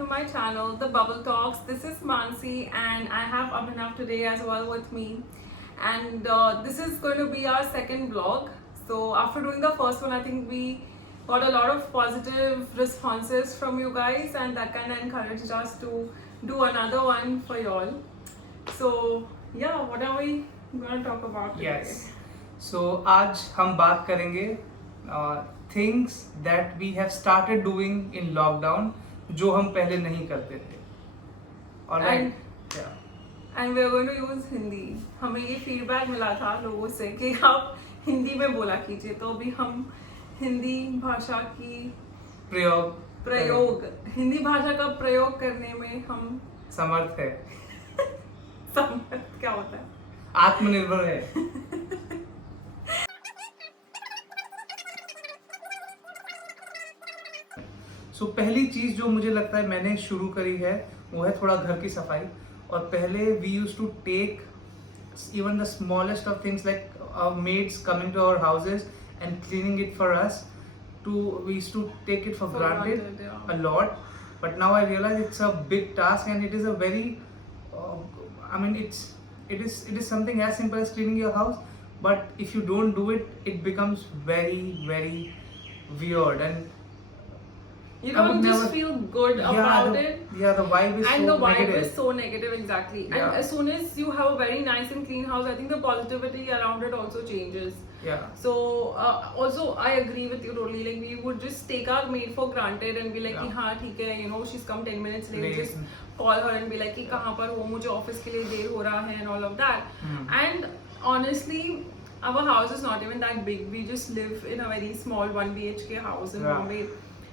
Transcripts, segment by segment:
to my channel, The Bubble Talks. This is Mansi and I have Abhinav today as well with me. And this is going to be our second vlog. So after doing the first one, I think we got a lot of positive responses from you guys and that kind of encouraged us to do another one for y'all. So yeah, what are we going to talk about today? Yes. So आज हम बात करेंगे things that we have started doing in lockdown जो हम पहले नहीं करते थे. Alright. Yeah. And we are going to use Hindi. हमें ये फीडबैक मिला था लोगों से कि आप हिंदी में बोला कीजिए, तो अभी हम हिंदी भाषा की प्रयोग हिंदी भाषा का प्रयोग करने में हम समर्थ है. समर्थ क्या होता है? आत्मनिर्भर है. So, पहली चीज जो मुझे लगता है मैंने शुरू करी है वो है थोड़ा घर की सफाई. और पहले we used to take even the smallest of things like our maids coming to our houses and cleaning it for us. We used to take it for granted yeah. a lot. But now I realize it's a big task and it is a very it is something as simple as cleaning your house, but if you don't do it, it becomes very, very weird and you don't just feel good about it. Yeah, the vibe is and so the vibe negative. is so negative, exactly. Yeah. And as soon as you have a very nice and clean house, I think the positivity around it also changes. Yeah. So also I agree with you totally. Like we would just take our maid for granted and be like, Yeah. हाँ ठीक है, you know, she's come 10 minutes late. Late. Just call her and be like कि कहाँ पर हो, मुझे office के लिए देर हो रहा है and all of that. And honestly, our house is not even that big. We just live in a very small 1 BHK house in Bombay.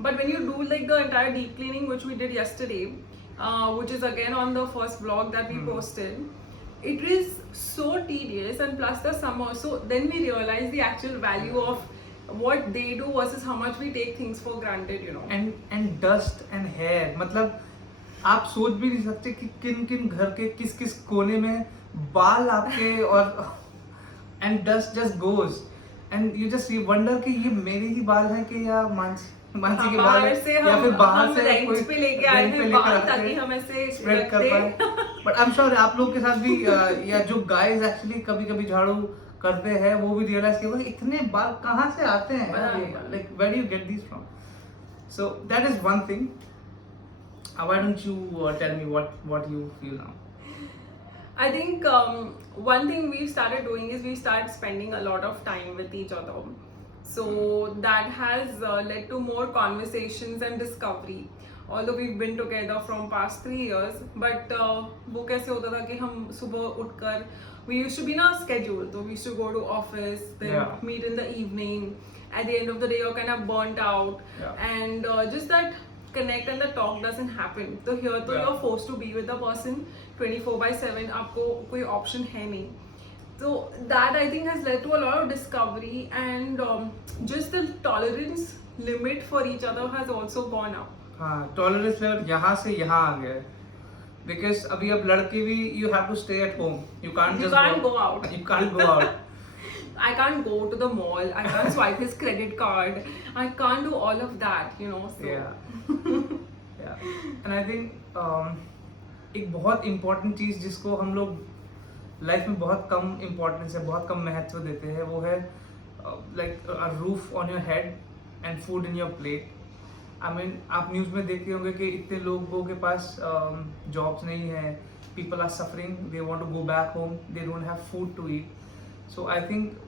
But when you do like the entire deep cleaning, which we did yesterday, which is again on the first vlog that we posted, it is so tedious, and plus the summer. So then we realize the actual value of what they do versus how much we take things for granted, you know. And dust and hair. मतलब आप सोच भी नहीं सकते कि किन किन घर के किस किस कोने में बाल आपके और and dust just goes and you just wonder कि ये मेरे ही बाल हैं कि या मानसी के बाल या फिर बाहर से कोई पे लेके आए हैं बाल ताकि हम ऐसे स्प्रेड कर पाए. बट आई एम श्योर आप लोग के साथ भी या जो गाइस एक्चुअली कभी कभी झाड़ू करते हैं वो भी रियलाइज कि इतने बाल कहाँ से आते हैं, like where do you get this from. So that is one thing. Why don't you tell me what you feel now? I think one thing we've started doing is we started spending a lot of time with each other. So that has led to more conversations and discovery. Although we've been together from past 3 years, but वो कैसे होता था कि हम सुबह उठकर we used to be in a schedule. So we used to go to office, then meet in the evening. At the end of the day, you're kind of burnt out, and just that connect and the talk doesn't happen. So here तो you're forced to be with the person 24/7. आपको कोई option है नहीं. So that I think has led to a lot of discovery, and just the tolerance limit for each other has also gone up. हाँ, tolerance level यहाँ से यहाँ आ गया है. Because अभी अब लड़के भी you have to stay at home. You can't go out. You can't go out. I can't go to the mall. I can't swipe his credit card. I can't do all of that, you know. So. Yeah. And I think एक बहुत important चीज़ जिसको हम लोग life में बहुत कम importance है, बहुत कम महत्व देते हैं, वो है like a roof on your head and food in your plate. I mean, आप न्यूज़ में देखते होंगे कि इतने लोगों के पास जॉब्स नहीं है, people are suffering, they want to go back home, they don't have food to eat. So I think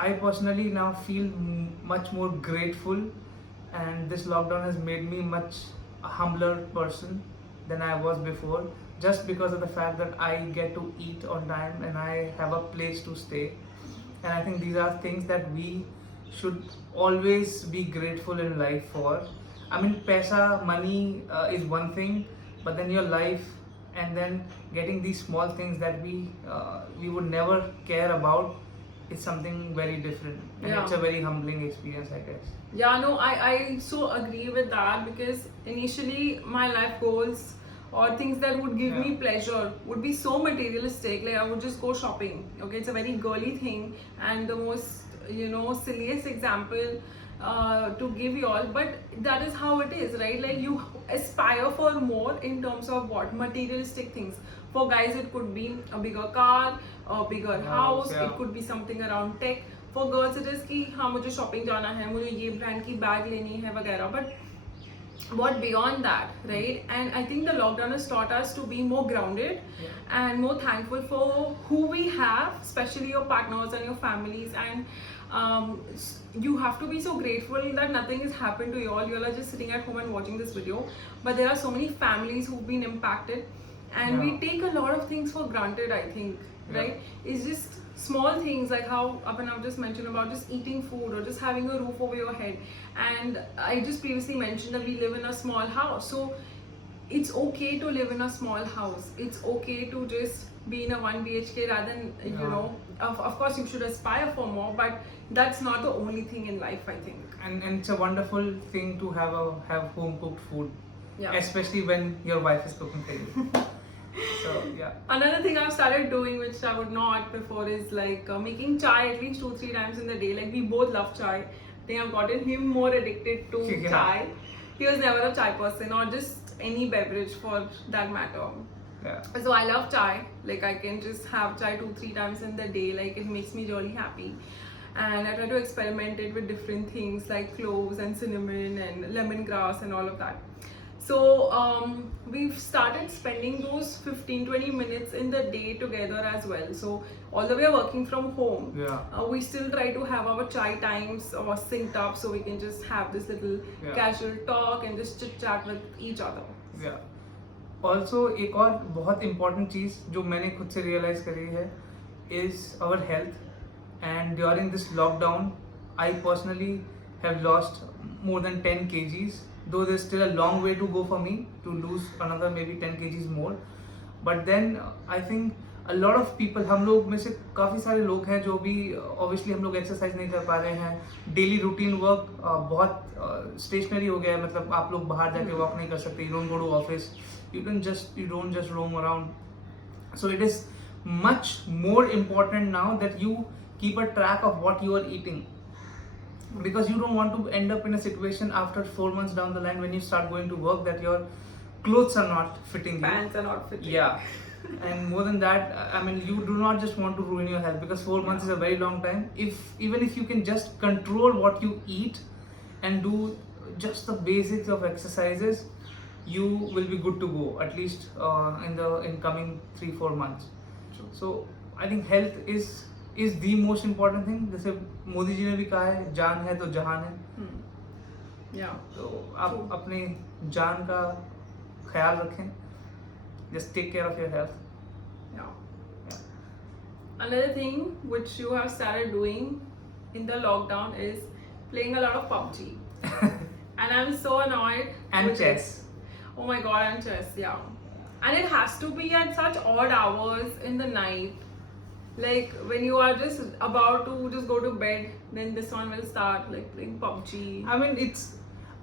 I personally now feel much more grateful, and this lockdown has made me much a humbler person than I was before, just because of the fact that I get to eat on time and I have a place to stay. And I think these are things that we should always be grateful in life for. I mean, paisa, money is one thing, but then your life and then getting these small things that we would never care about is something very different, and it's a very humbling experience, I guess. Yeah, no, I so agree with that, because initially my life goals or things that would give me pleasure would be so materialistic. Like I would just go shopping. Okay, it's a very girly thing and the most, you know, silliest example to give you all, but that is how it is, right? Like you aspire aspire for more in terms of what materialistic things. For guys, it could be a bigger car, a bigger house. yeah. It could be something around tech. For girls, it is कि हाँ मुझे shopping जाना है, मुझे ये brand की bag लेनी है वगैरह. But what beyond that, right? And I think the lockdown has taught us to be more grounded and more thankful for who we have, especially your partners and your families. And you have to be so grateful that nothing has happened to you all. You all are just sitting at home and watching this video. But there are so many families who've been impacted, and we take a lot of things for granted, I think, right? It's just small things like how Abhinav just mentioned about just eating food or just having a roof over your head. And I just previously mentioned that we live in a small house. So it's okay to live in a small house. It's okay to just be in a 1 BHK rather than, you know, of course you should aspire for more, but that's not the only thing in life, I think. And it's a wonderful thing to have home cooked food, Yeah. especially when your wife is cooking for you. So yeah. Another thing I've started doing, which I would not before, is like making chai at least 2-3 times in the day. Like we both love chai. I think I've gotten him more addicted to Yeah. chai. He was never a chai person, or just any beverage for that matter. Yeah. So I love chai. Like I can just have chai 2-3 times in the day. Like it makes me really happy. And I try to experiment it with different things like cloves and cinnamon and lemongrass and all of that. So we've started spending those 15-20 minutes in the day together as well. So although we are working from home, we still try to have our chai times or synced up so we can just have this little casual talk and just chit chat with each other. Yeah. Also एक और बहुत important चीज़ जो मैंने खुद से realize करी है is our health. And during this lockdown, I personally have lost more than 10 kgs. Though there's still a long way to go for me to lose another maybe 10 kgs more. But then I think a lot of people, हम लोग में से काफ़ी सारे लोग हैं जो भी obviously हम लोग exercise नहीं कर पा रहे हैं. Daily routine work बहुत stationary हो गया है. मतलब आप लोग बाहर जाके walk नहीं कर सकते. You don't go to office. You don't just roam around. So it is much more important now that you keep a track of what you are eating. Because you don't want to end up in a situation after 4 months down the line when you start going to work that your clothes are not fitting you. Pants are not fitting. Yeah. And more than that, I mean, you do not just want to ruin your health because 4 months is a very long time. Even if you can just control what you eat and do just the basics of exercises, you will be good to go at least in coming 3-4 months. So I think health is the most important thing. जैसे मोदी जी ने भी कहा है, जान है तो जहान है. Yeah. तो आप अपने जान का ख्याल रखें. Just take care of your health. Yeah. Another thing which you have started doing in the lockdown is playing a lot of PUBG. And I'm so annoyed. And with chess. it. Oh my god, and chess, yeah. And it has to be at such odd hours in the night. Like when you are just about to just go to bed, then this one will start like playing PUBG. I mean,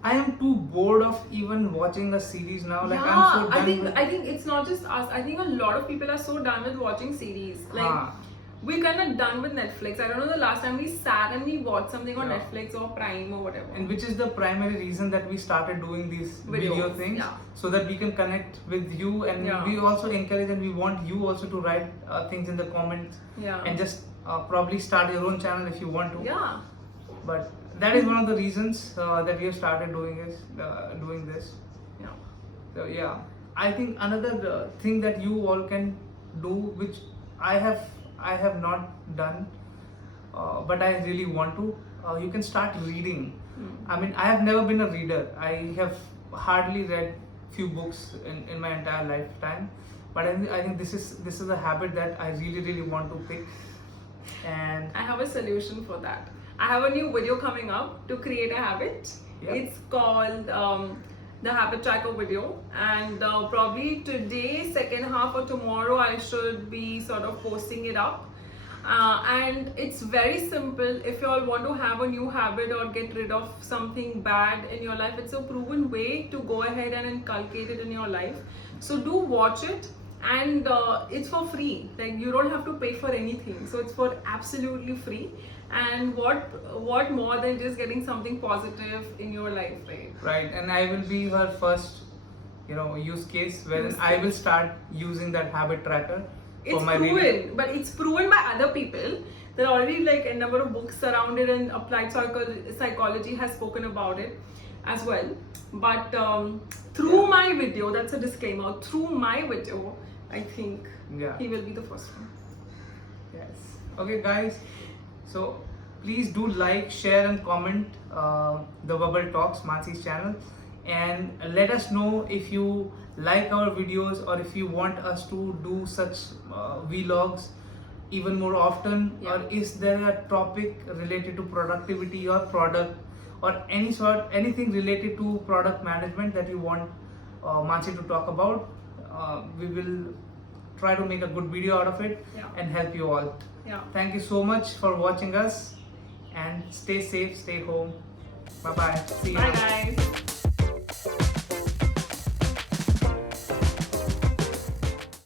I am too bored of even watching a series now. Like yeah, I'm so done I think it's not just us. I think a lot of people are so done with watching series. Like we're kind of done with Netflix. I don't know the last time we sat and we watched something on Netflix or Prime or whatever. And which is the primary reason that we started doing these video things, so that we can connect with you, and we also encourage and we want you also to write things in the comments, and just probably start your own channel if you want to. Yeah. But that is one of the reasons that we have started doing this. Yeah. So yeah, I think another thing that you all can do, which I have not done, but I really want to. You can start reading. I mean, I have never been a reader. I have hardly read few books in my entire lifetime. But I think this is a habit that I really want to pick. And I have a solution for that. I have a new video coming up to create a habit. It's called the habit tracker video, and probably today, second half, or tomorrow I should be sort of posting it up. And it's very simple. If you all want to have a new habit or get rid of something bad in your life, it's a proven way to go ahead and inculcate it in your life. So do watch it, and it's for free. Like you don't have to pay for anything, so it's for absolutely free. And what more than just getting something positive in your life, right? Right, and I will be her first use case wherein I will start using that habit tracker for It's my reading. proven, but it's proven by other people. There are already like a number of books around it, and applied psychology has spoken about it as well. But through my video, that's a disclaimer. Through my video, I think Yeah. he will be the first one. Yes. Okay, guys. So please do like, share, and comment the Bubble Talks Mansi's channel, and let us know if you like our videos or if you want us to do such vlogs even more often. Yeah. Or is there a topic related to productivity or product or anything related to product management that you want Mansi to talk about? We will try to make a good video out of it. Yeah. And help you all. Yeah. Thank you so much for watching us, and stay safe, stay home. Bye bye. See you. Bye guys.